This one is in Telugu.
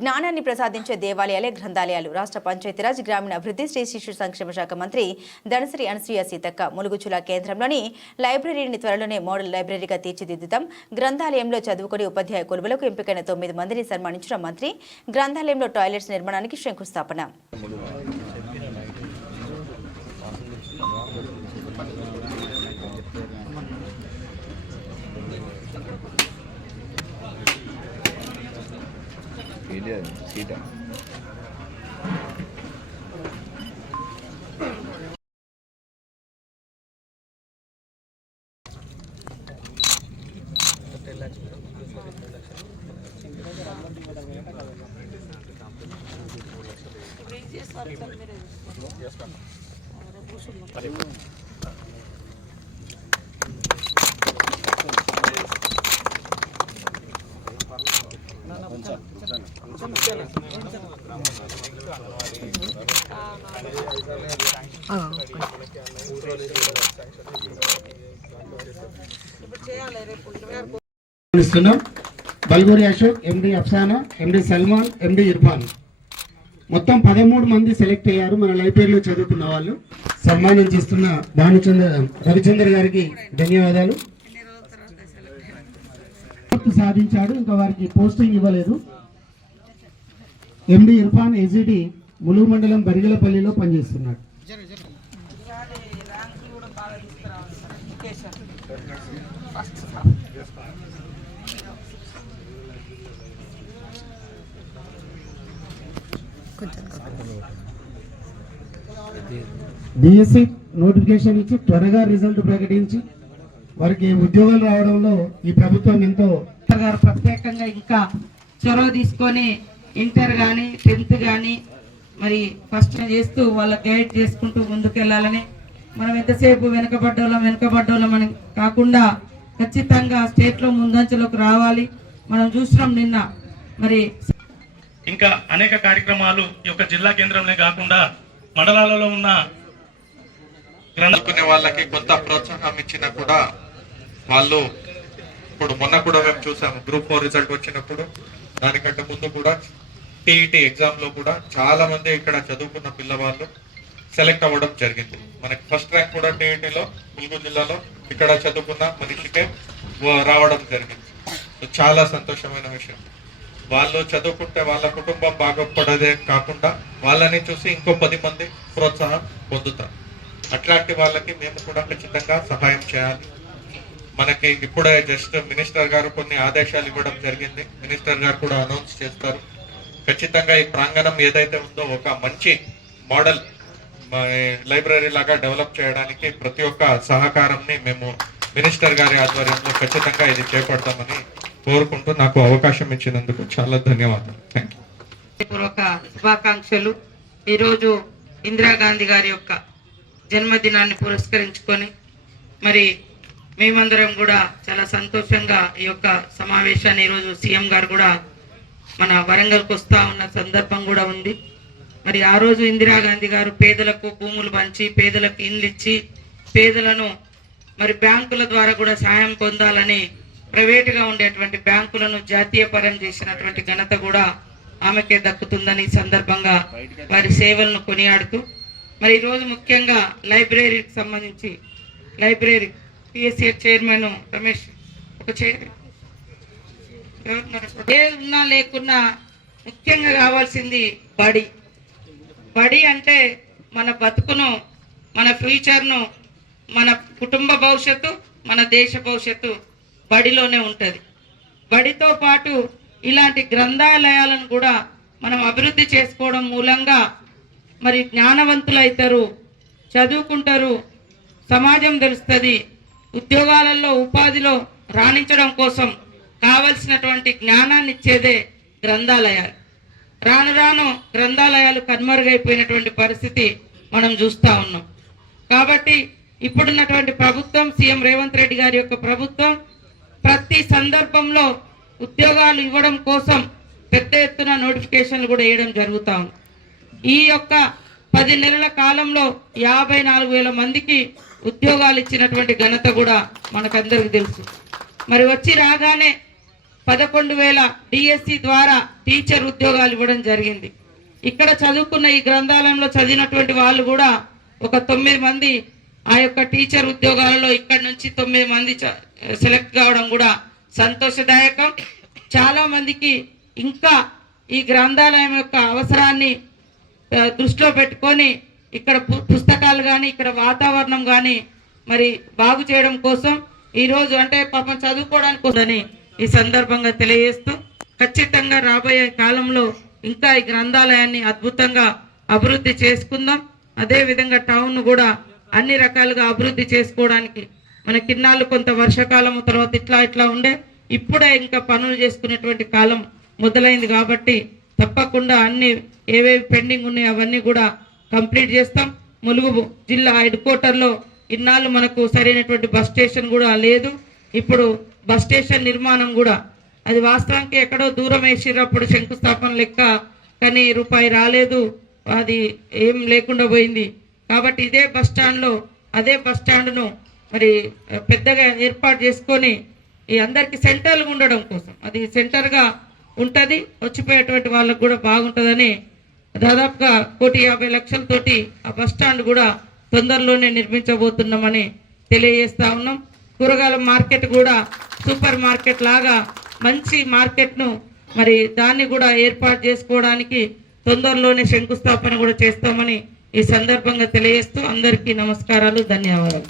జ్ఞానాన్ని ప్రసాదించే దేవాలయాలే గ్రంథాలయాలు. రాష్ట్ర పంచాయతీరాజ్ గ్రామీణాభివృద్ధి శ్రీ శిశు సంక్షేమ శాఖ మంత్రి ధనశ్రీ అనసూయ సీతక్క ములుగు జిల్లా కేంద్రంలోని లైబ్రరీని త్వరలోనే మోడల్ లైబ్రరీగా తీర్చిదిద్దుతాం. గ్రంథాలయంలో చదువుకునే ఉపాధ్యాయ కొలువులకు ఎంపికైన 9 మందిని సన్మానించిన మంత్రి గ్రంథాలయంలో టాయిలెట్స్ నిర్మాణానికి శంకుస్థాపన. సీట బల్గూరి అశోక్, ఎండి అఫ్సానా, ఎండి సల్మాన్, ఎండి ఇర్ఫాన్ మొత్తం 13 మంది సెలెక్ట్ అయ్యారు. మన లైబ్రరీలో చదువుకున్న వాళ్ళు సన్మానం చేస్తున్న రవిచంద్ర గారికి ధన్యవాదాలు. సాధించాడు, ఇంకా వారికి పోస్టింగ్ ఇవ్వలేదు. ఎండి ఇర్ఫాన్ ఎజిడి ములుగు మండలం బరిగలపల్లిలో పనిచేస్తున్నాడు. డిఎస్సి నోటిఫికేషన్ ఇచ్చి త్వరగా రిజల్ట్ ప్రకటించి వారికి ఉద్యోగాలు రావడంలో ఈ ప్రభుత్వం ఎంతో ప్రత్యేకంగా ఇంకా చొరవ తీసుకొని ఇంటర్ కానీ 10th కానీ మరి ఫస్ట్ చేస్తూ వాళ్ళ గైడ్ చేసుకుంటూ ముందుకెళ్ళాలని, మనం ఎంతసేపు వెనుకబడ్డోళ్ళం అని కాకుండా ఖచ్చితంగా స్టేట్లో ముందంచెలోకి రావాలి. మనం చూసినాం నిన్న మరి ఇంకా అనేక కార్యక్రమాలు ఈ యొక్క జిల్లా కేంద్రంలో కాకుండా మండలాలలో ఉన్న గ్రంథాలయ వాళ్ళకి కొంత ప్రోత్సాహం ఇచ్చినా కూడా వాళ్ళు ఇప్పుడు మొన్న కూడా మేము చూసాము గ్రూప్ 4 రిజల్ట్ వచ్చినప్పుడు, దానికంటే ముందు కూడా టీఈటీ ఎగ్జామ్ లో కూడా చాలా మంది ఇక్కడ చదువుకున్న పిల్లవాళ్ళు సెలెక్ట్ అవ్వడం జరిగింది. మనకి ఫస్ట్ ర్యాంక్ కూడా టీఈటీలో ములుగు జిల్లాలో ఇక్కడ చదువుకున్న మనిషికే రావడం జరిగింది. చాలా సంతోషమైన విషయం. వాళ్ళు చదువుకుంటే వాళ్ళ కుటుంబం బాగుపడదే కాకుండా వాళ్ళని చూసి ఇంకో 10 మంది ప్రోత్సాహం పొందుతారు. అట్లాంటి వాళ్ళకి మేము కూడా ఖచ్చితంగా సహాయం చేయాలి. మనకి ఇప్పుడే జస్ట్ మినిస్టర్ గారు కొన్ని ఆదేశాలు ఇవ్వడం జరిగింది. మినిస్టర్ గారు కూడా అనౌన్స్ చేస్తారు. ఖచ్చితంగా ఈ ప్రాంగణం ఏదైతే ఉందో ఒక మంచి మోడల్ లైబ్రరీ లాగా డెవలప్ చేయడానికి ప్రతి ఒక్క సహకారంని మేము మినిస్టర్ గారి ఆధ్వర్యంలో ఖచ్చితంగా ఇది చేపడతామని కోరుకుంటూ నాకు అవకాశం ఇచ్చినందుకు చాలా ధన్యవాదాలు. Thank you. పూర్వక శుభాకాంక్షలు. ఈరోజు ఇందిరాగాంధీ గారి యొక్క జన్మదినాన్ని పురస్కరించుకొని మరి మేమందరం కూడా చాలా సంతోషంగా ఈ యొక్క సమావేశాన్ని ఈరోజు సీఎం గారు కూడా మన వరంగల్కి వస్తూ ఉన్న సందర్భం కూడా ఉంది. మరి ఆ రోజు ఇందిరాగాంధీ గారు పేదలకు భూములు పంచి, పేదలకు ఇండ్లు ఇచ్చి, పేదలను మరి బ్యాంకుల ద్వారా కూడా సహాయం పొందాలని ప్రైవేటుగా ఉండేటువంటి బ్యాంకులను జాతీయపరం చేసినటువంటి ఘనత కూడా ఆమెకే దక్కుతుందని సందర్భంగా వారి సేవలను కొనియాడుతూ మరి ఈరోజు ముఖ్యంగా లైబ్రరీకి సంబంధించి లైబ్రరీ పిఎస్సి చైర్మన్ రమేష్ ఉన్నా లేకున్నా ముఖ్యంగా కావాల్సింది బడి. బడి అంటే మన బతుకును, మన ఫ్యూచర్ను, మన కుటుంబ భవిష్యత్తు, మన దేశ భవిష్యత్తు బడిలోనే ఉంటుంది. బడితో పాటు ఇలాంటి గ్రంథాలయాలను కూడా మనం అభివృద్ధి చేసుకోవడం మూలంగా మరి జ్ఞానవంతులు అవుతారు, చదువుకుంటారు, సమాజం తెలుస్తుంది. ఉద్యోగాలలో ఉపాధిలో రాణించడం కోసం కావలసినటువంటి జ్ఞానాన్ని ఇచ్చేదే గ్రంథాలయాలు. రాను రాను గ్రంథాలయాలు కనుమరుగైపోయినటువంటి పరిస్థితి మనం చూస్తూ ఉన్నాం. కాబట్టి ఇప్పుడున్నటువంటి ప్రభుత్వం, సీఎం రేవంత్ రెడ్డి గారి యొక్క ప్రభుత్వం ప్రతి సందర్భంలో ఉద్యోగాలు ఇవ్వడం కోసం పెద్ద ఎత్తున నోటిఫికేషన్లు కూడా వేయడం జరుగుతూ ఉంది. ఈ యొక్క 10 నెలల కాలంలో 54,000 మందికి ఉద్యోగాలు ఇచ్చినటువంటి ఘనత కూడా మనకందరికీ తెలుసు. మరి వచ్చి రాగానే 11,000 డిఎస్సి ద్వారా టీచర్ ఉద్యోగాలు ఇవ్వడం జరిగింది. ఇక్కడ చదువుకున్న ఈ గ్రంథాలయంలో చదివినటువంటి వాళ్ళు కూడా ఒక 9 మంది ఆ యొక్క టీచర్ ఉద్యోగాలలో ఇక్కడ నుంచి 9 మంది సెలెక్ట్ కావడం కూడా సంతోషదాయకం. చాలా మందికి ఇంకా ఈ గ్రంథాలయం యొక్క అవసరాన్ని దృష్టిలో పెట్టుకొని ఇక్కడ పుస్తకాలు కానీ ఇక్కడ వాతావరణం కానీ మరి బాగు చేయడం కోసం ఈరోజు అంటే పాపం చదువుకోవడానికి వస్తుందని ఈ సందర్భంగా తెలియజేస్తూ ఖచ్చితంగా రాబోయే కాలంలో ఇంకా ఈ గ్రంథాలయాన్ని అద్భుతంగా అభివృద్ధి చేసుకుందాం. అదేవిధంగా టౌన్ కూడా అన్ని రకాలుగా అభివృద్ధి చేసుకోవడానికి మన కిన్నాళ్ళు కొంత వర్షాకాలం తర్వాత ఇట్లా ఉండే ఇప్పుడే ఇంకా పనులు చేసుకునేటువంటి కాలం మొదలైంది కాబట్టి తప్పకుండా అన్ని ఏవేవి పెండింగ్ ఉన్నాయో అవన్నీ కూడా కంప్లీట్ చేస్తాం. ములుగు జిల్లా హెడ్ క్వార్టర్లో ఇన్నాళ్ళు మనకు సరైనటువంటి బస్ స్టేషన్ కూడా లేదు. ఇప్పుడు బస్ స్టేషన్ నిర్మాణం కూడా అది వాస్తవానికి ఎక్కడో దూరం వేసినప్పుడు శంకుస్థాపన లెక్క కానీ రూపాయి రాలేదు, అది ఏం లేకుండా పోయింది. కాబట్టి ఇదే బస్ స్టాండ్లో అదే బస్ స్టాండ్ను మరి పెద్దగా ఏర్పాటు చేసుకొని ఈ అందరికీ సెంటర్లు ఉండడం కోసం అది సెంటర్గా ఉంటుంది, వచ్చిపోయేటువంటి వాళ్ళకు కూడా బాగుంటుందని దాదాపుగా 1,50,00,000తోటి ఆ బస్ స్టాండ్ కూడా తొందరలోనే నిర్మించబోతున్నామని తెలియజేస్తా ఉన్నాం. కూరగాయల మార్కెట్ కూడా సూపర్ మార్కెట్ లాగా మంచి మార్కెట్ను మరి దాన్ని కూడా ఏర్పాటు చేసుకోవడానికి తొందరలోనే శంకుస్థాపన కూడా చేస్తామని ఈ సందర్భంగా తెలియజేస్తూ అందరికీ నమస్కారాలు, ధన్యవాదాలు.